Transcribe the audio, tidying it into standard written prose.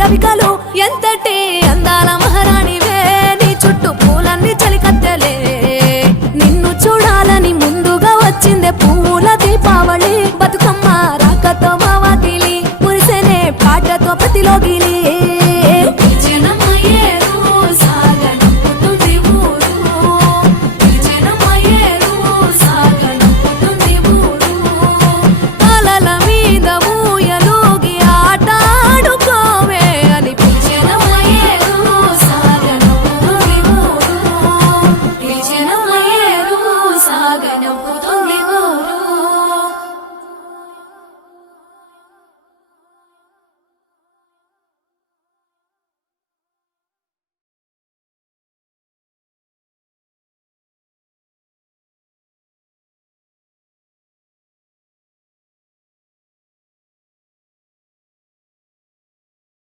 రవికలు ఎంతటి అందాల మహారాణివే నీ చుట్టూ పూలన్నీ చలికత్తెలే నిన్ను చూడాలని ముందుగా వచ్చిందే పూల దీపావళి బతుకమ్మ రాకతో మా వాకిలి మురిసెనే పాటతో ప్రతిలోకి